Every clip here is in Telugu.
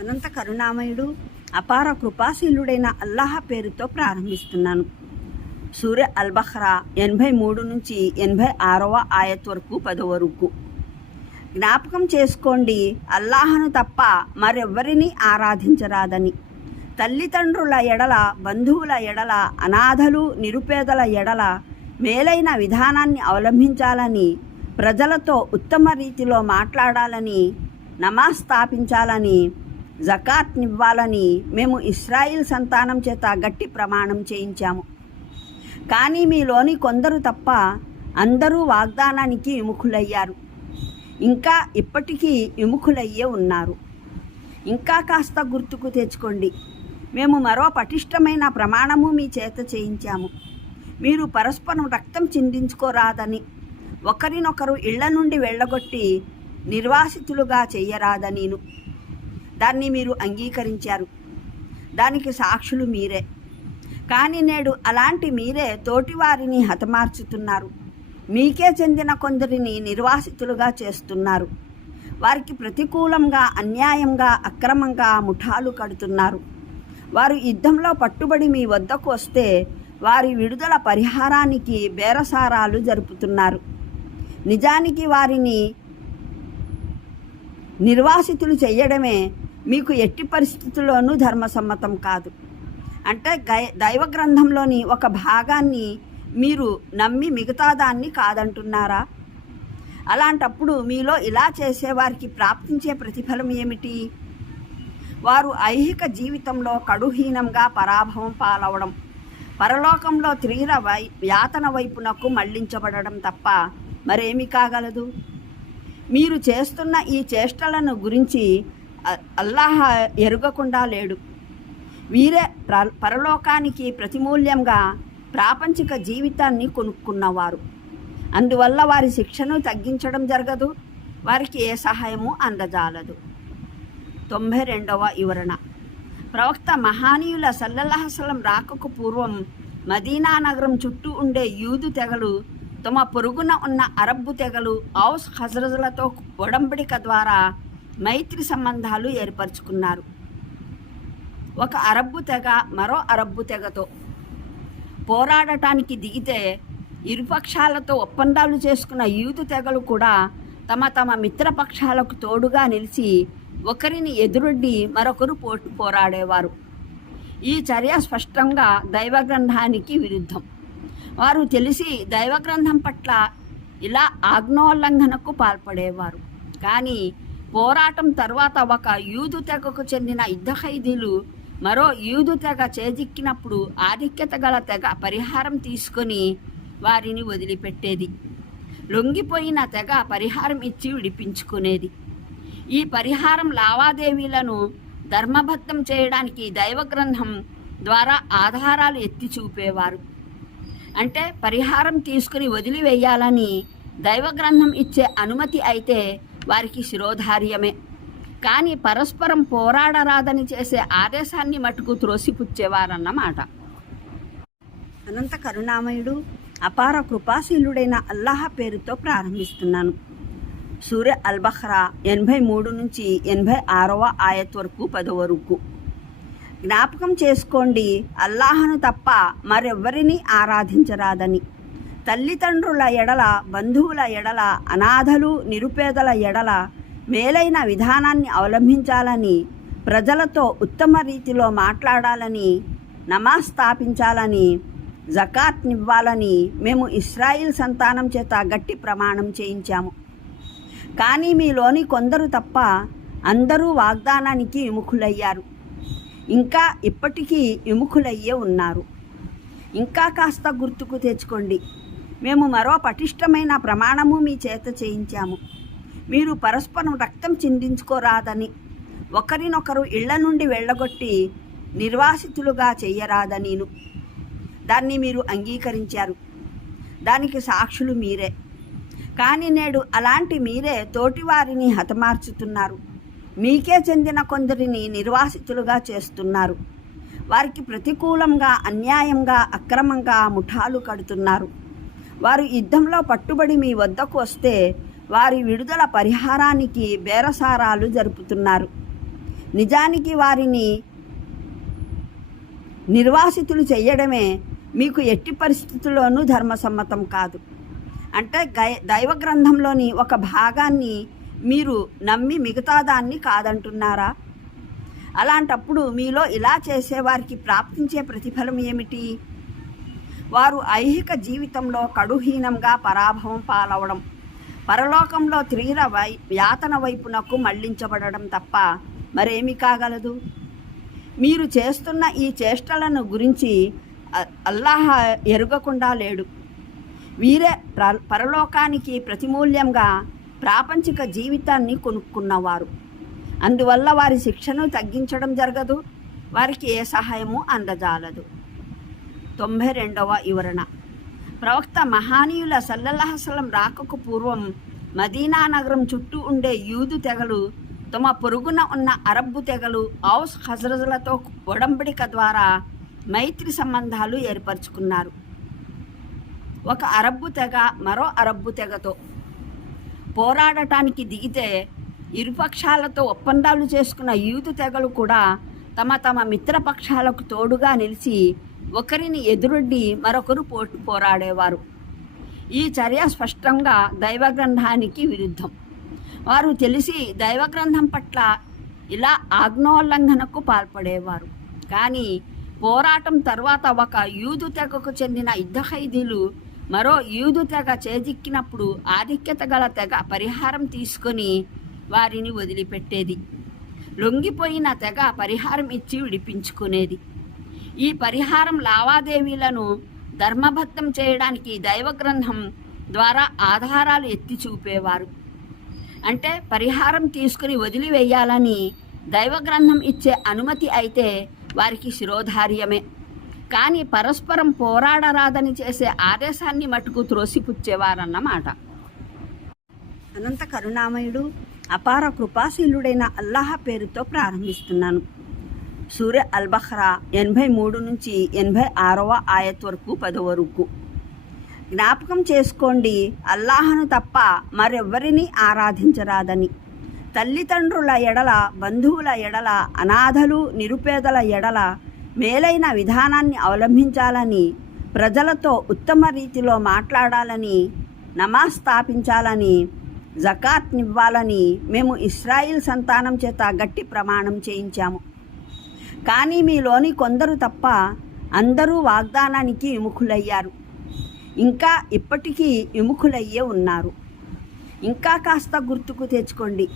అనంత కరుణామయుడు అపార కృపాశీలుడైన అల్లాహ్ పేరుతో ప్రారంభిస్తున్నాను. సూర అల్-బఖరా 83 నుంచి 86వ ఆయత్ వరకు 10వ వరకు. జ్ఞాపకం చేసుకోండి, అల్లాహను తప్ప మరెవ్వరిని ఆరాధించరాదని. తల్లిదండ్రుల ఎడల, బంధువుల ఎడల, అనాథలు, నిరుపేదల ఎడల మేలైన విధానాన్ని అవలంబించాలని, ప్రజలతో ఉత్తమ రీతిలో మాట్లాడాలని, నమాజ్ స్థాపించాలని, జకాత్నివ్వాలని మేము ఇశ్రాయిల్ సంతానం చేత గట్టి ప్రమాణం చేయించాము. కానీ మీలోని కొందరు తప్ప అందరూ వాగ్దానానికి విముఖులయ్యారు. ఇంకా ఇప్పటికీ విముఖులయ్యే ఉన్నారు. ఇంకా కాస్త గుర్తుకు తెచ్చుకోండి, మేము మరో పటిష్టమైన ప్రమాణము మీ చేత చేయించాము. మీరు పరస్పరం రక్తం చిందించుకోరాదని, ఒకరినొకరు ఇళ్ల నుండి వెళ్ళగొట్టి నిర్వాసితులుగా చెయ్యరాదనీను. దాన్ని మీరు అంగీకరించారు. దానికి సాక్షులు మీరే. కానీ నేడు అలాంటి మీరే తోటివారిని హతమార్చుతున్నారు. మీకే చెందిన కొందరిని నిర్వాసితులుగా చేస్తున్నారు. వారికి ప్రతికూలంగా, అన్యాయంగా, అక్రమంగా ముఠాలు కడుతున్నారు. వారు యుద్ధంలో పట్టుబడి మీ వద్దకు వస్తే వారి విడుదల పరిహారానికి బేరసారాలు జరుపుతున్నారు. నిజానికి వారిని నిర్వాసితులు చేయడమే మీకు ఎట్టి పరిస్థితుల్లోనూ ధర్మసమ్మతం కాదు. అంటే దైవ గ్రంథంలోని ఒక భాగాన్ని మీరు నమ్మి మిగతా దాన్ని కాదంటున్నారా? అలాంటప్పుడు మీలో ఇలా చేసేవారికి ప్రాప్తించే ప్రతిఫలం ఏమిటి? వారు ఐహిక జీవితంలో కడుహీనంగా పరాభవం పాలవడం, పరలోకంలో తీవ్ర యాతన వైపునకు మళ్లించబడడం తప్ప మరేమి కాగలదు? మీరు చేస్తున్న ఈ చేష్టలను గురించి అల్లాహ్ ఎరుగకుండా లేడు. వీరే పరలోకానికి ప్రతిమూల్యంగా ప్రాపంచిక జీవితాన్ని కొనుక్కున్నవారు. అందువల్ల వారి శిక్షను తగ్గించడం జరగదు, వారికి ఏ సహాయము అందజాలదు. 92వ వివరణ. ప్రవక్త మహానీయుల సల్లల్లాహు అలైహి వసల్లం రాకకు పూర్వం మదీనా నగరం చుట్టూ ఉండే యూదు తెగలు తమ పొరుగున ఉన్న అరబ్బు తెగలు ఔస్ ఖజ్రజ్లతో ఒడంబడిక ద్వారా మైత్రి సంబంధాలు ఏర్పరచుకున్నారు. ఒక అరబ్బు తెగ మరో అరబ్బు తెగతో పోరాడటానికి దిగితే ఇరుపక్షాలతో ఒప్పందాలు చేసుకున్న యూదు తెగలు కూడా తమ తమ మిత్రపక్షాలకు తోడుగా నిలిచి ఒకరిని ఎదురొడ్డి మరొకరు పోరాడేవారు. ఈ చర్య స్పష్టంగా దైవగ్రంథానికి విరుద్ధం. వారు తెలిసి దైవగ్రంథం పట్ల ఇలా ఆజ్ఞోల్లంఘనకు పాల్పడేవారు. కానీ పోరాటం తర్వాత ఒక యూదు తెగకు చెందిన యుద్ధ ఖైదీలు మరో యూదు తెగ చేజిక్కినప్పుడు ఆధిక్యత గల తెగ పరిహారం తీసుకొని వారిని వదిలిపెట్టేది. లొంగిపోయిన తెగ పరిహారం ఇచ్చి విడిపించుకునేది. ఈ పరిహారం లావాదేవీలను ధర్మబద్ధం చేయడానికి దైవగ్రంథం ద్వారా ఆధారాలు ఎత్తి చూపేవారు. అంటే పరిహారం తీసుకుని వదిలివేయాలని దైవగ్రంథం ఇచ్చే అనుమతి అయితే వారికి శిరోధార్యమే. కానీ పరస్పరం పోరాడరాదని చేసే ఆదేశాన్ని మటుకు త్రోసిపుచ్చేవారన్నమాట. అనంత కరుణామయుడు అపార కృపాశీలుడైన అల్లాహ్ పేరుతో ప్రారంభిస్తున్నాను. సూర అల్-బఖరా 83 నుంచి 86వ ఆయత్ వరకు 10వ వరకు. జ్ఞాపకం చేసుకోండి, అల్లాహను తప్ప మరెవ్వరిని ఆరాధించరాదని. తల్లిదండ్రుల ఎడల, బంధువుల ఎడల, అనాథలు, నిరుపేదల ఎడల మేలైన విధానాన్ని అవలంబించాలని, ప్రజలతో ఉత్తమ రీతిలో మాట్లాడాలని, నమాజ్ స్థాపించాలని, జకాత్నివ్వాలని మేము ఇశ్రాయిల్ సంతానం చేత గట్టి ప్రమాణం చేయించాము. కానీ మీలోని కొందరు తప్ప అందరూ వాగ్దానానికి విముఖులయ్యారు. ఇంకా ఇప్పటికీ విముఖులయ్యే ఉన్నారు. ఇంకా కాస్త గుర్తుకు తెచ్చుకోండి, మేము మరో పటిష్టమైన ప్రమాణము మీ చేత చేయించాము. మీరు పరస్పరం రక్తం చిందించుకోరాదని, ఒకరినొకరు ఇళ్ల నుండి వెళ్ళగొట్టి నిర్వాసితులుగా చెయ్యరాదనీను. దాన్ని మీరు అంగీకరించారు. దానికి సాక్షులు మీరే. కానీ నేడు అలాంటి మీరే తోటివారిని హతమార్చుతున్నారు. మీకే చెందిన కొందరిని నిర్వాసితులుగా చేస్తున్నారు. వారికి ప్రతికూలంగా, అన్యాయంగా, అక్రమంగా ముఠాలు కడుతున్నారు. వారు యుద్ధంలో పట్టుబడి మీ వద్దకు వస్తే వారి విడుదల పరిహారానికి బేరసారాలు జరుపుతున్నారు. నిజానికి వారిని నిర్వాసితులు చేయడమే మీకు ఎట్టి పరిస్థితుల్లోనూ ధర్మసమ్మతం కాదు. అంటే దైవ గ్రంథంలోని ఒక భాగాన్ని మీరు నమ్మి మిగతా దాన్ని కాదంటున్నారా? అలాంటప్పుడు మీలో ఇలా చేసేవారికి ప్రాప్తించే ప్రతిఫలం ఏమిటి? వారు ఐహిక జీవితంలో కడుహీనంగా పరాభవం పాలవడం, పరలోకంలో తీవ్ర యాతన వైపునకు మళ్లించబడడం తప్ప మరేమి కాగలదు? మీరు చేస్తున్న ఈ చేష్టలను గురించి అల్లాహ్ ఎరుగకుండా లేడు. వీరే పరలోకానికి ప్రతిమూల్యంగా ప్రాపంచిక జీవితాన్ని కొనుక్కున్నవారు. అందువల్ల వారి శిక్షను తగ్గించడం జరగదు, వారికి ఏ సహాయము అందజాలదు. 92వ వివరణ. ప్రవక్త మహానీయుల సల్లల్లాహు అలైహి వసల్లం రాకకు పూర్వం మదీనా నగరం చుట్టూ ఉండే యూదు తెగలు తమ పొరుగున ఉన్న అరబ్బు తెగలు ఔస్ ఖజ్రజ్లతో ఒడంబడిక ద్వారా మైత్రి సంబంధాలు ఏర్పరచుకున్నారు. ఒక అరబ్బు తెగ మరో అరబ్బు తెగతో పోరాడటానికి దిగితే ఇరుపక్షాలతో ఒప్పందాలు చేసుకున్న యూదు తెగలు కూడా తమ మిత్రపక్షాలకు తోడుగా నిలిచి ఒకరిని ఎదురొడ్డి మరొకరు పోరాడేవారు. ఈ చర్య స్పష్టంగా దైవగ్రంథానికి విరుద్ధం. వారు తెలిసి దైవగ్రంథం పట్ల ఇలా ఆజ్ఞోల్లంఘనకు పాల్పడేవారు. కానీ పోరాటం తర్వాత ఒక యూదు తెగకు చెందిన యుద్ధ ఖైదీలు మరో యూదు తెగ చేజిక్కినప్పుడు ఆధిక్యత గల తెగ పరిహారం తీసుకొని వారిని వదిలిపెట్టేది. లొంగిపోయిన తెగ పరిహారం ఇచ్చి విడిపించుకునేది. ఈ పరిహారం లావాదేవీలను ధర్మబద్ధం చేయడానికి దైవగ్రంథం ద్వారా ఆధారాలు ఎత్తి చూపేవారు. అంటే పరిహారం తీసుకుని వదిలివేయాలని దైవగ్రంథం ఇచ్చే అనుమతి అయితే వారికి శిరోధార్యమే. కానీ పరస్పరం పోరాడరాదని చేసే ఆదేశాన్ని మటుకు త్రోసిపుచ్చేవారన్నమాట. అనంత కరుణామయుడు అపార కృపాశీలుడైన అల్లాహ్ పేరుతో ప్రారంభిస్తున్నాను. సూర అల్-బఖరా 83 నుంచి 86వ ఆయత్ వరకు 10వ వరకు. జ్ఞాపకం చేసుకోండి, అల్లాహను తప్ప మరెవ్వరినీ ఆరాధించరాదని. తల్లిదండ్రుల ఎడల, బంధువుల ఎడల, అనాథలు నిరుపేదల ఎడల మేలైన విధానాన్ని అవలంబించాలని, ప్రజలతో ఉత్తమ రీతిలో మాట్లాడాలని, నమాజ్ స్థాపించాలని, జకాత్నివ్వాలని మేము ఇస్రాయిల్ సంతానం చేత గట్టి ప్రమాణం చేయించాము. కానీ మీలోని కొందరు తప్ప అందరూ వాగ్దానానికి విముఖులయ్యారు, ఇంకా ఇప్పటికీ విముఖులయ్యే ఉన్నారు. ఇంకా కాస్త గుర్తుకు తెచ్చుకోండి,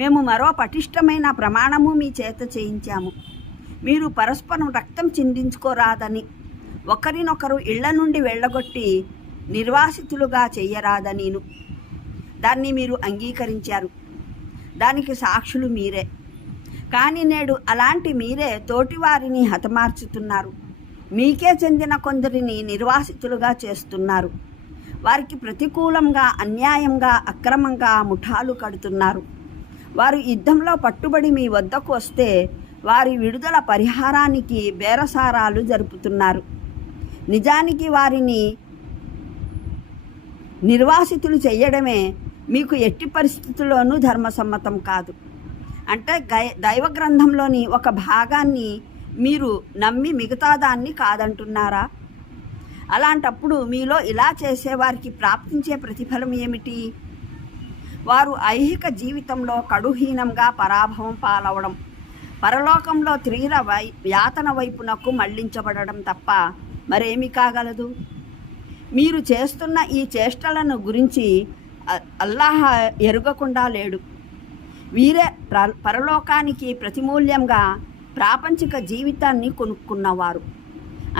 మేము మరో పటిష్టమైన ప్రమాణము మీ చేత చేయించాము. మీరు పరస్పరం రక్తం చిందించుకోరాదని, ఒకరినొకరు ఇళ్ల నుండి వెళ్ళగొట్టి నిర్వాసితులుగా చెయ్యరాదనిను. దాన్ని మీరు అంగీకరించారు, దానికి సాక్షులు మీరే. కానీ నేడు అలాంటి మీరే తోటివారిని హతమార్చుతున్నారు, మీకే చెందిన కొందరిని నిర్వాసితులుగా చేస్తున్నారు. వారికి ప్రతికూలంగా, అన్యాయంగా, అక్రమంగా ముఠాలు కడుతున్నారు. వారు యుద్ధంలో పట్టుబడి మీ వద్దకు వస్తే వారి విడుదల పరిహారానికి బేరసారాలు జరుపుతున్నారు. నిజానికి వారిని నిర్వాసితులు చేయడమే మీకు ఎట్టి పరిస్థితుల్లోనూ ధర్మసమ్మతం కాదు. అంటే దైవగ్రంథంలోని ఒక భాగాన్ని మీరు నమ్మి మిగతా దాన్ని కాదంటున్నారా? అలాంటప్పుడు మీలో ఇలా చేసేవారికి ప్రాప్తించే ప్రతిఫలం ఏమిటి? వారు ఐహిక జీవితంలో కడుహీనంగా పరాభవం పాలవడం, పరలోకంలో తీవ్ర యాతన వైపునకు మళ్లించబడడం తప్ప మరేమి కాగలదు? మీరు చేస్తున్న ఈ చేష్టలను గురించి అల్లాహ్ ఎరుగకుండా లేడు. వీరే పరలోకానికి ప్రతిమూల్యంగా ప్రాపంచిక జీవితాన్ని కొనుక్కున్నవారు.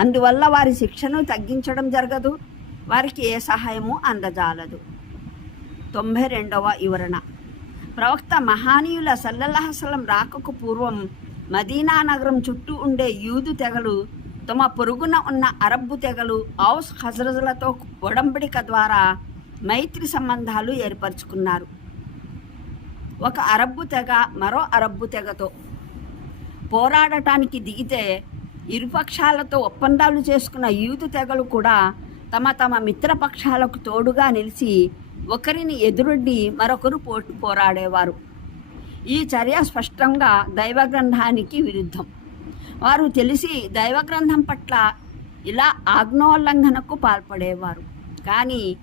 అందువల్ల వారి శిక్షను తగ్గించడం జరగదు, వారికి ఏ సహాయము అందజాలదు. 92వ వివరణ. ప్రవక్త మహానీయుల సల్లల్లాహు అలైహి వసల్లం రాకకు పూర్వం మదీనా నగరం చుట్టూ ఉండే యూదు తెగలు తమ పొరుగున ఉన్న అరబ్బు తెగలు ఔస్ ఖజ్రజ్లతో ఒడంబడిక ద్వారా మైత్రి సంబంధాలు ఏర్పరచుకున్నారు. ఒక అరబ్బు తెగ మరో అరబ్బు తెగతో పోరాడటానికి దిగితే ఇరుపక్షాలతో ఒప్పందాలు చేసుకున్న యూదు తెగలు కూడా తమ మిత్రపక్షాలకు తోడుగా నిలిచి ఒకరిని ఎదురొడ్డి మరొకరు పోరాడేవారు. ఈ చర్య స్పష్టంగా దైవగ్రంథానికి విరుద్ధం. వారు తెలిసి దైవగ్రంథం పట్ల ఇలా ఆజ్ఞోల్లంఘనకు పాల్పడేవారు. కానీ